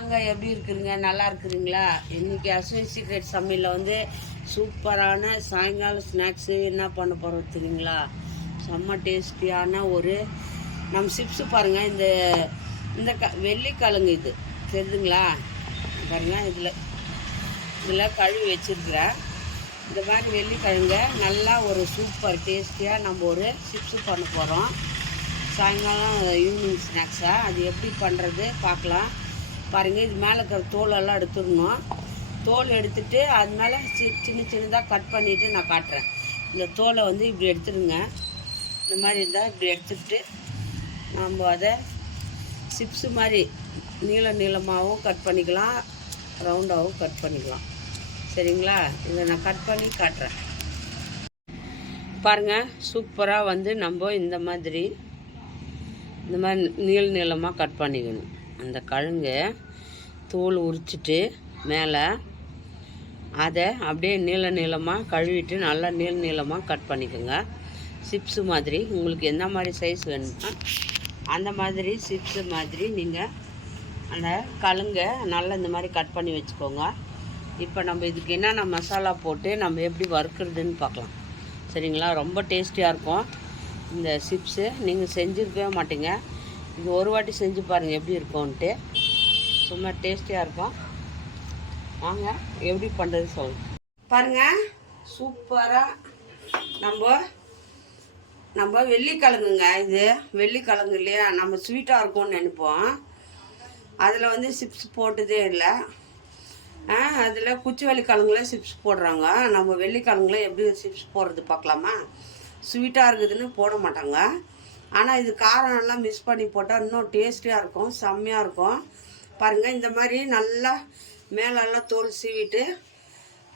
வாங்க, எப்படி இருக்குறீங்க? நல்லா இருக்கிறீங்களா? இன்றைக்கி அஸ்வின் சீக்ரெட் சமையலில் வந்து சூப்பரான சாயங்காலம் ஸ்நாக்ஸு என்ன பண்ண போகிறோம் தெரியுங்களா? செம்ம டேஸ்டியான ஒரு நம்ம சிப்ஸு பாருங்கள். இந்த இந்த வெள்ளிக்கிழங்கு இது தெரியுதுங்களா? பாருங்கள், இதில் கழுவி வச்சுருக்கிறேன். இந்த மாதிரி வெள்ளிக்கிழங்க நல்லா ஒரு சூப்பர் டேஸ்டியாக நம்ம ஒரு சிப்ஸு பண்ண போகிறோம். சாயங்காலம் ஈவினிங் ஸ்நாக்ஸாக அது எப்படி பண்ணுறது பார்க்கலாம். பாருங்கள், இது மேலே இருக்கிற தோலெல்லாம் எடுத்துடணும். தோல் எடுத்துகிட்டு அது மேலே சின்ன சின்னதாக கட் பண்ணிவிட்டு நான் காட்டுறேன். இந்த தோலை வந்து இப்படி எடுத்துடுங்க. இந்த மாதிரி இருந்தால் இப்படி எடுத்துகிட்டு நம்ம அதை சிப்ஸு மாதிரி நீளமாகவும் கட் பண்ணிக்கலாம், ரவுண்டாகவும் கட் பண்ணிக்கலாம். சரிங்களா? இதை நான் கட் பண்ணி காட்டுறேன். பாருங்கள், சூப்பராக வந்து நம்ம இந்த மாதிரி நீளமாக கட் பண்ணிக்கணும். அந்த கிழங்கு தோல் உரிச்சிட்டு மேலே அதை அப்படியே நீளமாக கழுவிட்டு நல்லா நீளமாக கட் பண்ணிக்கோங்க. சிப்ஸு மாதிரி உங்களுக்கு எந்த மாதிரி சைஸ் வேணும்னா அந்த மாதிரி சிப்ஸு மாதிரி நீங்கள் அந்த கிழங்கை நல்லா இந்த மாதிரி கட் பண்ணி வச்சுக்கோங்க. இப்போ நம்ம இதுக்கு என்னென்ன மசாலா போட்டு நம்ம எப்படி வறுக்கிறதுன்னு பார்க்கலாம். சரிங்களா? ரொம்ப டேஸ்டியாக இருக்கும் இந்த சிப்ஸு. நீங்கள் செஞ்சுருக்கவே மாட்டீங்க. இது ஒரு வாட்டி செஞ்சு பாருங்கள் எப்படி இருக்கும்ன்ட்டு. சும்மா டேஸ்டியாக இருக்கும். வாங்க எப்படி பண்ணுறது சொல்லுங்கள். பாருங்கள், சூப்பராக நம்ம வெள்ளிக்கிழங்குங்க. இது வெள்ளிக்கிழங்கு இல்லையா? நம்ம ஸ்வீட்டாக இருக்கும்னு நினைப்போம். அதில் வந்து சிப்ஸ் போட்டதே இல்லை. அதில் குச்சிவள்ளி கிழங்குல சிப்ஸ் போடுறாங்க. நம்ம வெள்ளிக்கிழங்குல எப்படி சிப்ஸ் போடுறது பார்க்கலாமா? ஸ்வீட்டாக இருக்குதுன்னு போட மாட்டாங்க. ஆனால் இது காரம் நல்லா மிக்ஸ் பண்ணி போட்டால் இன்னும் டேஸ்டியாக இருக்கும், செம்மையாக இருக்கும். பாருங்கள், இந்த மாதிரி நல்லா மேலெல்லாம் தோல் சீவிட்டு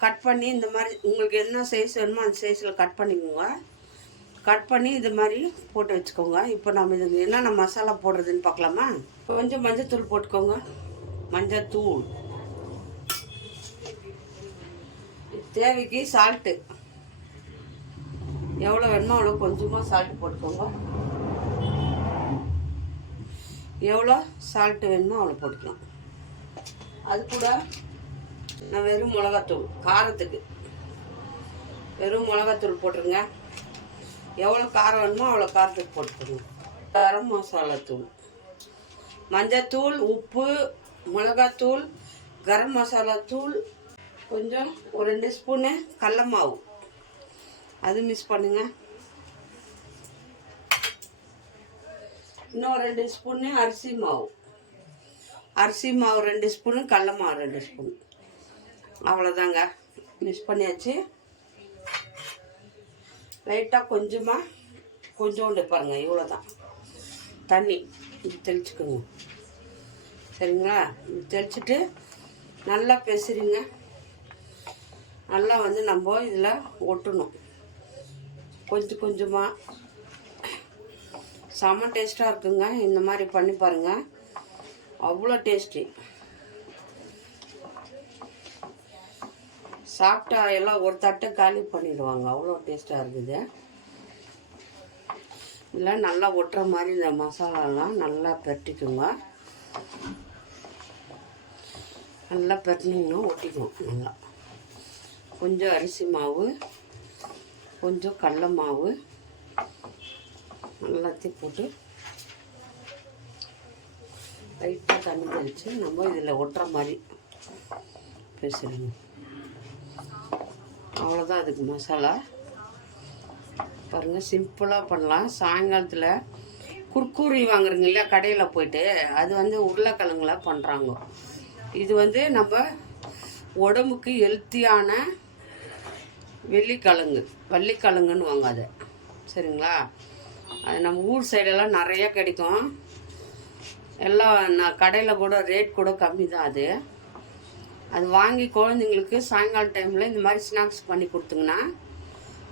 கட் பண்ணி இந்த மாதிரி உங்களுக்கு என்ன சைஸ் வேணுமோ அந்த சைஸில் கட் பண்ணிக்கோங்க. கட் பண்ணி இது மாதிரி போட்டு வச்சுக்கோங்க. இப்போ நம்ம இதுக்கு என்னென்ன மசாலா போடுறதுன்னு பார்க்கலாமா? கொஞ்சம் மஞ்சத்தூள் போட்டுக்கோங்க. மஞ்சத்தூள், தேவைக்கு சால்ட்டு, எவ்வளோ வேணுமோ அவ்வளோ கொஞ்சமாக சால்ட்டு போட்டுக்கோங்க. எவ்வளோ சால்ட்டு வேணுமோ அவ்வளோ போட்டுக்கலாம். அது கூட நான் வெறும் மிளகாத்தூள், காரத்துக்கு வெறும் மிளகாத்தூள் போட்டுருங்க. எவ்வளோ காரம் வேணுமோ அவ்வளோ காரத்துக்கு போட்டுக்கோங்க. கரம் மசாலா தூள், மஞ்சத்தூள், உப்பு, மிளகாத்தூள், கரம் மசாலா தூள், கொஞ்சம் ஒரு 2 ஸ்பூனு கடல மாவு, அது மிக்ஸ் பண்ணுங்க. இன்னும் 2 ஸ்பூனு அரிசி மாவு 2 ஸ்பூனு, கடல மாவு 2 ஸ்பூன். அவ்வளோதாங்க, மிக்ஸ் பண்ணியாச்சு. லைட்டாக கொஞ்சோண்டு பாருங்கள், இவ்வளோ தான் தண்ணி இது தெளிச்சுக்கோங்க. சரிங்களா? இது தெளிச்சுட்டு நல்லா பெசரிங்க. நல்லா வந்து நம்ம இதில் ஒட்டணும் கொஞ்சமாக. செம்ம டேஸ்ட்டாக இருக்குங்க. இந்த மாதிரி பண்ணி பாருங்கள், அவ்வளோ டேஸ்டி. சாப்பிட்டா எல்லாம் ஒரு தட்டை காலி பண்ணிடுவாங்க, அவ்வளோ டேஸ்ட்டாக இருக்குது. இதில் நல்லா ஒட்டுற மாதிரி இந்த மசாலாலாம் நல்லா பெரட்டிக்குங்க. நல்லா பெரட்டினீங்கன்னா ஒட்டிக்கும் நல்லா. கொஞ்சம் அரிசி மாவு, கொஞ்சம் கடல மாவு எல்லாத்தையும் போட்டு லைட்டாக தண்ணி தெளித்து நம்ம இதில் ஒட்டுற மாதிரி பேசுகிறோங்க. அவ்வளோதான் அதுக்கு மசாலா. பாருங்கள், சிம்பிளாக பண்ணலாம். சாயங்காலத்தில் குர்குரி வாங்குறீங்க இல்லையா கடையில் போய்ட்டு, அது வந்து உருளைக்கிழங்குல பண்ணுறாங்க. இது வந்து நம்ம உடம்புக்கு ஹெல்த்தியான வள்ளிக்கிழங்குன்னு வாங்காத. சரிங்களா? அது நம்ம ஊர் சைடெல்லாம் நிறையா கிடைக்கும். எல்லாம் நான் கடையில் கூட ரேட் கூட கம்மி தான். அது வாங்கி குழந்தைங்களுக்கு சாயங்கால டைமில் இந்த மாதிரி ஸ்நாக்ஸ் பண்ணி கொடுத்தீங்கன்னா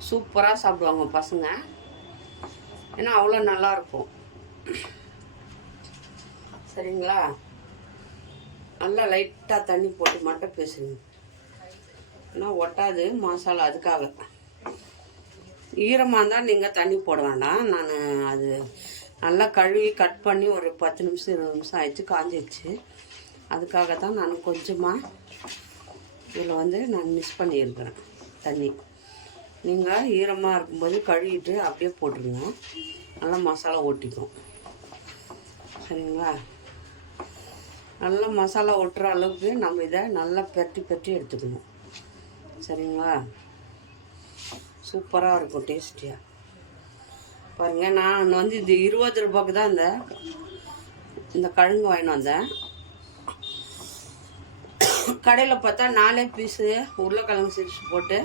சூப்பராக சாப்பிடுவாங்க பசங்க. ஏன்னா அவ்வளோ நல்லாயிருக்கும். சரிங்களா? நல்லா லைட்டாக தண்ணி போட்டு மட்டும் பேசுங்க, ஏன்னா ஒட்டாது மசாலா. அதுக்காக ஈரமாக இருந்தால் நீங்கள் தண்ணி போட வேண்டாம். நான் அது நல்லா கழுவி கட் பண்ணி ஒரு 10 நிமிஷம் 20 நிமிஷம் ஆயிடுச்சு, காஞ்சிடுச்சு. அதுக்காக தான் நான் கொஞ்சமாக இதில் வந்து நான் மிக்ஸ் பண்ணியிருக்கிறேன் தண்ணி. நீங்கள் ஈரமாக இருக்கும்போது கழுவிட்டு அப்படியே போட்டுருங்க, நல்லா மசாலா ஒட்டிக்கும். சரிங்களா? நல்லா மசாலா ஒட்டுற அளவுக்கு நம்ம இதை நல்லா பெரட்டி எடுத்துக்கணும். சரிங்களா? சூப்பராக இருக்கும், டேஸ்டியாக. பாருங்கள், நான் வந்து இது 20 ரூபாய்க்கு தான் இந்த கிழங்கு வாங்கிட்டு வந்தேன். கடையில் பார்த்தா 4 பீஸு உருளைக்கிழங்கு சிப்ஸ் போட்டு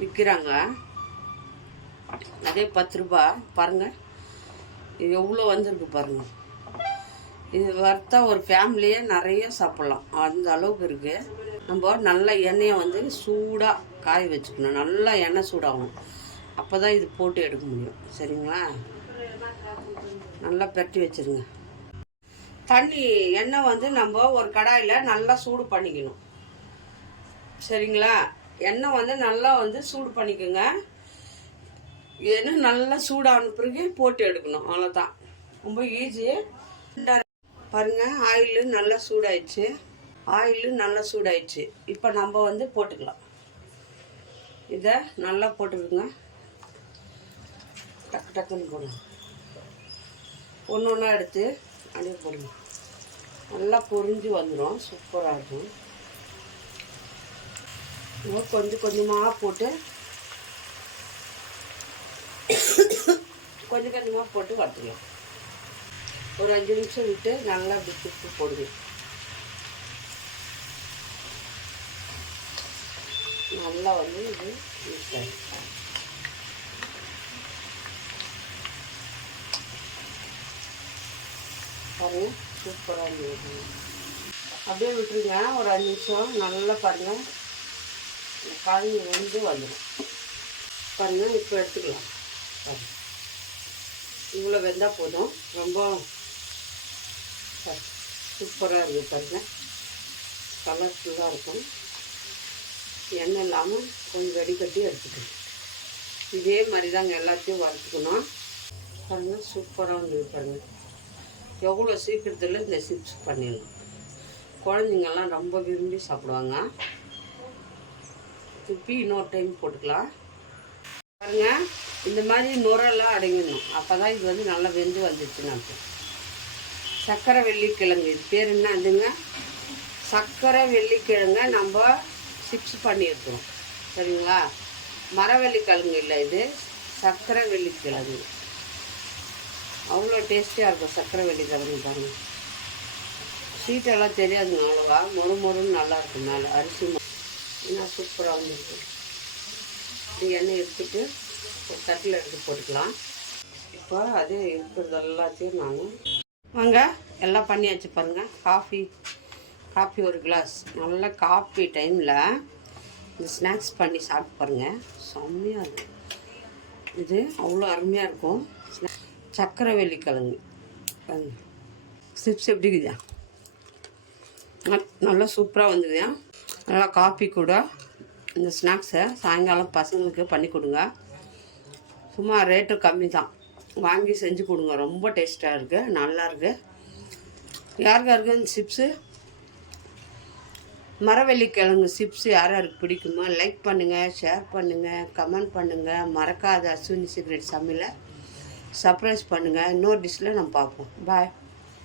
விற்கிறாங்க. அதே 10 ரூபா. பாருங்கள், இது எவ்வளோ வந்திருக்கு பாருங்கள். இது வறுத்தா ஒரு ஃபேமிலியே நிறைய சாப்பிட்லாம், அந்த அளவுக்கு இருக்குது. நம்ம நல்லா எண்ணெயை வந்து சூடாக காய வச்சுக்கணும். நல்லா எண்ணெய் சூடாகணும், அப்போ தான் இது போட்டு எடுக்க முடியும். சரிங்களா? நல்லா பெரட்டி வச்சுருங்க. தண்ணி எண்ணெய் வந்து நம்ம ஒரு கடாயில் நல்லா சூடு பண்ணிக்கணும். சரிங்களா? எண்ணெய் வந்து நல்லா வந்து சூடு பண்ணிக்கோங்க. எண்ணெய் நல்லா சூடான பிறகு போட்டு எடுக்கணும், அவ்வளோதான். ரொம்ப ஈஸி. பாருங்கள், ஆயிலு நல்லா சூடாயிடுச்சு. இப்போ நம்ம வந்து போட்டுக்கலாம். இதை நல்லா போட்டுருங்க. டக்குன்னு போடணும். ஒன்று ஒன்றா எடுத்து அப்படியே போடுங்க. நல்லா பொரிஞ்சு வந்துடும், சூப்பராக இருக்கும். கொஞ்சம் கொஞ்சமாக போட்டு வறுத்துக்கலாம். ஒரு 5 நிமிஷம் விட்டு நல்லா பிஸ்கெட்டு போடுங்க. நல்லா வந்து இது மிக்ஸ் ஆகிடும். பாருங்கள், சூப்பராக இருந்தது. அப்படியே விட்டுருங்க ஒரு 5 நிமிஷம். நல்லா பாருங்கள், காய் வெந்து வந்துடும். பாருங்கள், இப்போ எடுத்துக்கலாம். பாருங்கள், இவ்வளோ வெந்தால் போதும். ரொம்ப சூப்பராக இருக்குது. பாருங்கள், கலர்ஃபுல்லாக இருக்கும். எண்ணெய் இல்லாமல் கொஞ்சம் வெடிக்கட்டி எடுத்துக்கணும். இதே மாதிரி தாங்க எல்லாத்தையும் வறுத்துக்கணும். பாருங்கள், சூப்பராக இருந்தது. பாருங்கள், எவ்வளோ சீக்கிரத்தில் இந்த சிப்ஸ் பண்ணிடலாம். குழந்தைங்கள்லாம் ரொம்ப விரும்பி சாப்பிடுவாங்க. திருப்பி இன்னொரு டைம் போட்டுக்கலாம். பாருங்கள், இந்த மாதிரி நுரெல்லாம் அடங்கிடணும், அப்போ தான் இது வந்து நல்லா வெந்து வந்துச்சுன்னு அர்த்தம். சக்கரை வெள்ளிக்கிழங்கு, இது பேர் என்னதுங்க? சக்கரை வெள்ளிக்கிழங்கை நம்ம சிப்ஸ் பண்ணி எடுத்துரும். சரிங்களா? மரவள்ளிக்கிழங்கு இல்லை, இது சக்கரை வெள்ளிக்கிழங்கு. அவ்வளோ டேஸ்டியாக இருக்கும் சக்கரை வெள்ளிக்கிழங்கு. பாருங்கள், ஸ்வீட்டெல்லாம் தெரியாதுங்க அவ்வளோவா, மொறுன்னு நல்லாயிருக்கும். மேலே அரிசி என்ன சூப்பராக வந்துருக்கு. எண்ணெய் எடுத்துட்டு ஒரு தட்டில் எடுத்து போட்டுக்கலாம். இப்போ அதே இருக்கிறது எல்லாத்தையும் நான் வாங்க எல்லாம் பண்ணியாச்சு. பாருங்கள், காஃபி ஒரு கிளாஸ். நல்ல காஃபி டைமில் இந்த ஸ்நாக்ஸ் பண்ணி சாப்பிட்டு பாருங்கள், செம்மையாக இருக்கும். இது அவ்வளோ அருமையாக இருக்கும். சக்கரை வெள்ளிக்கிழங்கு சிப்ஸ் எப்படி இருக்குதா? நல்லா சூப்பராக வந்தது. நல்லா காஃபி கூட இந்த ஸ்நாக்ஸை சாயங்காலம் பசங்களுக்கு பண்ணி கொடுங்க. சும்மா ரேட்டு கம்மி தான், வாங்கி செஞ்சு கொடுங்க. ரொம்ப டேஸ்ட்டாக இருக்குது, நல்லாயிருக்கு. யாருக்கு இந்த சிப்ஸு மரவள்ளிக்கிழங்கு சிப்ஸ் யாருக்கு பிடிக்குமோ லைக் பண்ணுங்கள், ஷேர் பண்ணுங்கள், கமெண்ட் பண்ணுங்கள். மறக்காத அஸ்வினி சீக்ரெட் சமையலை சர்ப்ரைஸ் பண்ணுங்கள். இன்னொரு டிஷ்ஷில் நம்ம பார்ப்போம். பாய்.